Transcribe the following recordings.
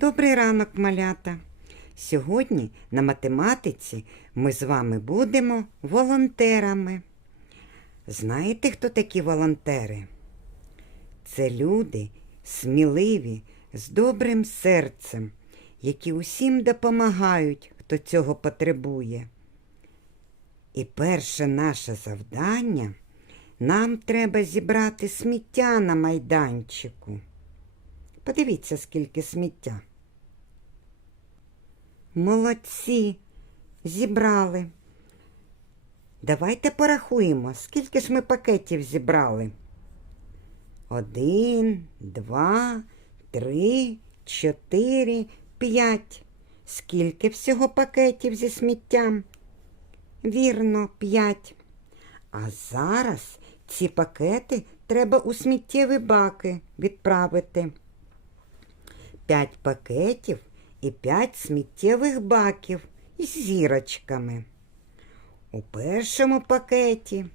Добрий ранок, малята! Сьогодні на математиці ми з вами будемо волонтерами. Знаєте, хто такі волонтери? Це люди сміливі, з добрим серцем, які усім допомагають, хто цього потребує. І перше наше завдання нам треба зібрати сміття на майданчику. Подивіться, скільки сміття. Молодці, зібрали. Давайте порахуємо, скільки ж ми пакетів зібрали. Один, два, три, чотири, п'ять. Скільки всього пакетів зі сміттям? Вірно, п'ять. А зараз ці пакети треба у сміттєві баки відправити. П'ять пакетів і п'ять сміттєвих баків із зірочками. У першому пакеті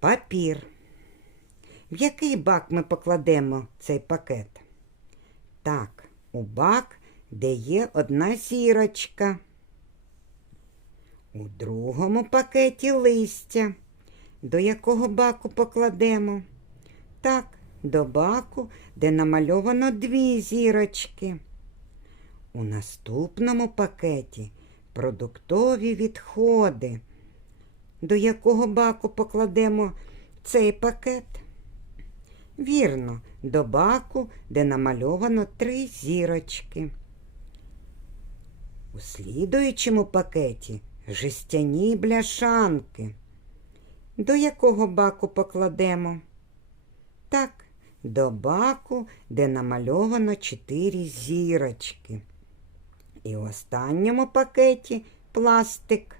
папір. В який бак ми покладемо цей пакет? Так, у бак, де є одна зірочка. У другому пакеті листя. До якого баку покладемо? Так, до баку, де намальовано дві зірочки. У наступному пакеті продуктові відходи. До якого баку покладемо цей пакет? Вірно, до баку, де намальовано три зірочки. У слідуючому пакеті жестяні бляшанки. До якого баку покладемо? Так, до баку, де намальовано чотири зірочки. І в останньому пакеті пластик.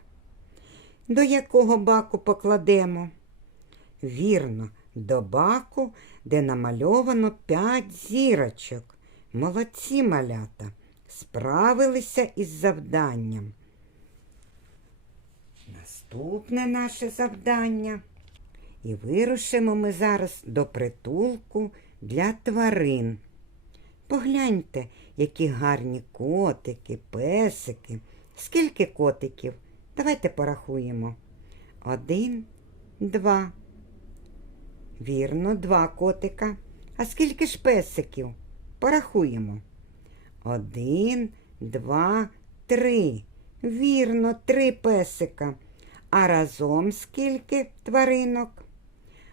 До якого баку покладемо? Вірно, до баку, де намальовано п'ять зірочок. Молодці малята, справилися із завданням. Наступне наше завдання. І вирушимо ми зараз до притулку для тварин. Погляньте, які гарні котики, песики. Скільки котиків? Давайте порахуємо. Один, два. Вірно, два котика. А скільки ж песиків? Порахуємо. Один, два, три. Вірно, три песика. А разом скільки тваринок?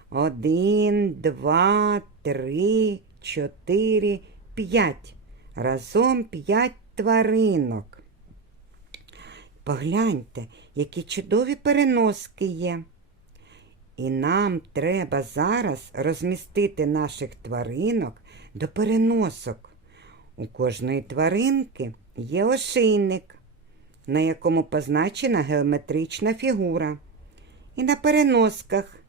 Один, два, три, чотири, п'ять. Разом п'ять тваринок. Погляньте, які чудові переноски є. І нам треба зараз розмістити наших тваринок до переносок. У кожної тваринки є ошейник, на якому позначена геометрична фігура. І на переносках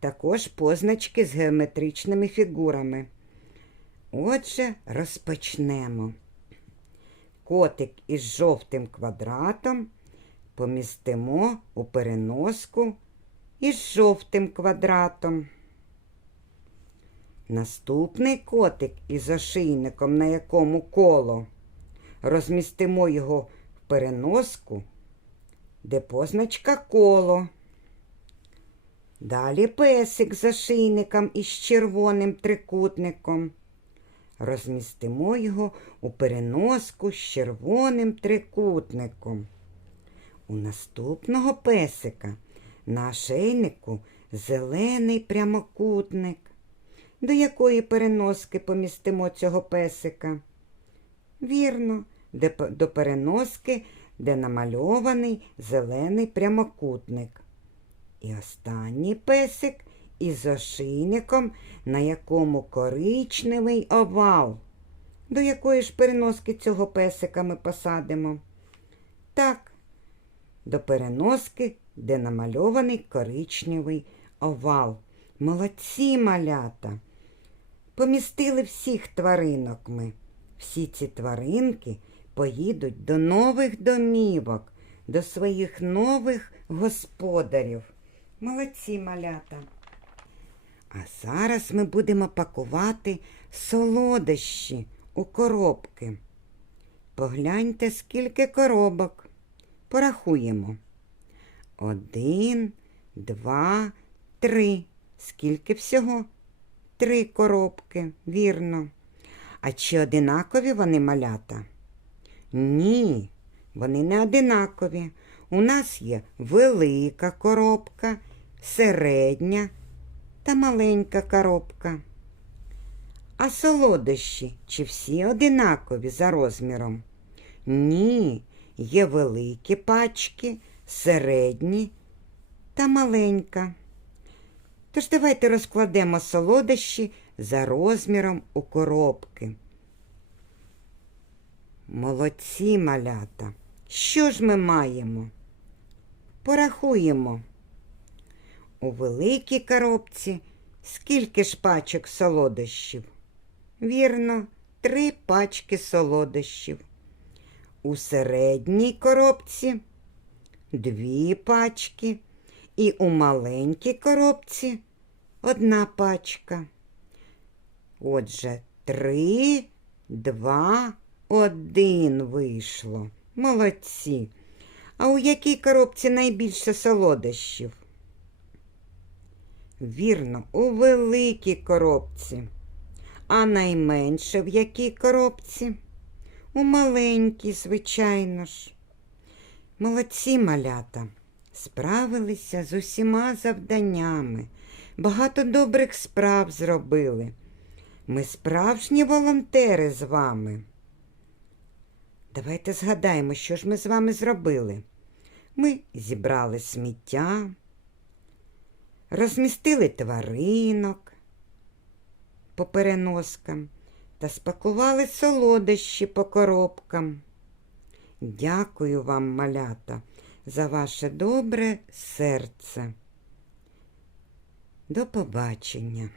також позначки з геометричними фігурами. Отже, розпочнемо. Котик із жовтим квадратом помістимо у переноску із жовтим квадратом. Наступний котик із ошийником, на якому коло. Розмістимо його в переноску, де позначка коло. Далі песик з ошийником із червоним трикутником. Розмістимо його у переноску з червоним трикутником. У наступного песика на ошейнику зелений прямокутник. До якої переноски помістимо цього песика? Вірно, до переноски, де намальований зелений прямокутник. І останній песик із ошийником, на якому коричневий овал. До якої ж переноски цього песика ми посадимо? Так, до переноски, де намальований коричневий овал. Молодці малята. Помістили всіх тваринок ми. Всі ці тваринки поїдуть до нових домівок, до своїх нових господарів. Молодці малята. А зараз ми будемо пакувати солодощі у коробки. Погляньте, скільки коробок. Порахуємо. Один, два, три. Скільки всього? Три коробки, вірно. А чи одинакові вони малята? Ні, вони не одинакові. У нас є велика коробка, середня та маленька коробка. А солодощі чи всі одинакові за розміром? Ні, є великі пачки, середні та маленька. Тож давайте розкладемо солодощі за розміром у коробки. Молодці малята. Що ж ми маємо? Порахуємо. У великій коробці скільки ж пачок солодощів? Вірно, три пачки солодощів. У середній коробці дві пачки. І у маленькій коробці одна пачка. Отже, три, два, один вийшло. Молодці. А у якій коробці найбільше солодощів? Вірно, у великій коробці. А найменше в якій коробці? У маленькій, звичайно ж. Молодці малята. Справилися з усіма завданнями. Багато добрих справ зробили. Ми справжні волонтери з вами. Давайте згадаємо, що ж ми з вами зробили. Ми зібрали сміття, розмістили тваринок по переноскам та спакували солодощі по коробкам. Дякую вам, малята, за ваше добре серце. До побачення.